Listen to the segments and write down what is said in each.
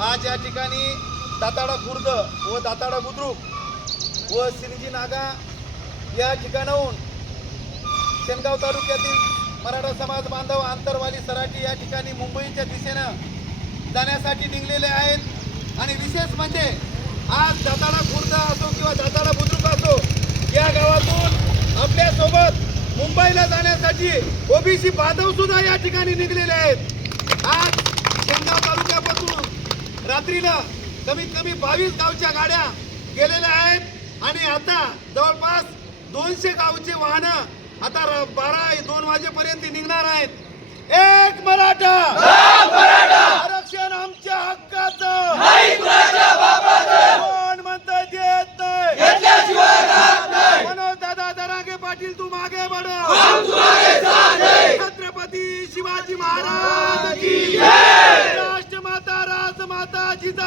आज या ठिकाणी दाताडा खुर्द व दाताडा बुद्रुक व सिरजी नागा या ठिकाणाहून शेनगाव तालुक्यातील मराठा समाज बांधव आंतरवाली सराटी या ठिकाणी मुंबईच्या दिशेनं जाण्यासाठी निघलेले आहेत. आणि विशेष म्हणजे आज दाताडा खुर्द असो किंवा दाताडा बुद्रुक असो या गावातून आपल्यासोबत मुंबईला जाण्यासाठी ओबीसी बांधव सुद्धा या ठिकाणी निघलेले आहेत. आज रात्रीला कमीत कमी बावीस गावच्या गाड्या गेलेल्या आहेत. आणि आता जवळपास दोनशे गावचे वाहनं आता बारा दोन वाजेपर्यंत निघणार आहेत. एक मराठा! आरक्षण आमच्या हक्काचं! कोण म्हणतं देत नाही. मनोज दादा दरागे पाटील तू मागे बडो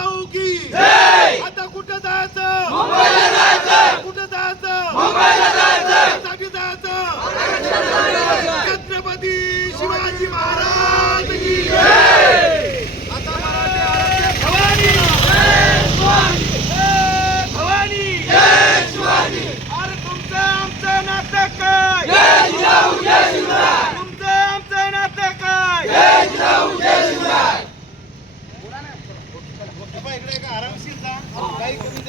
जिजाऊ की आता कुठं जायचं? कुठं जायचं? आरामशीर जा. काही कमी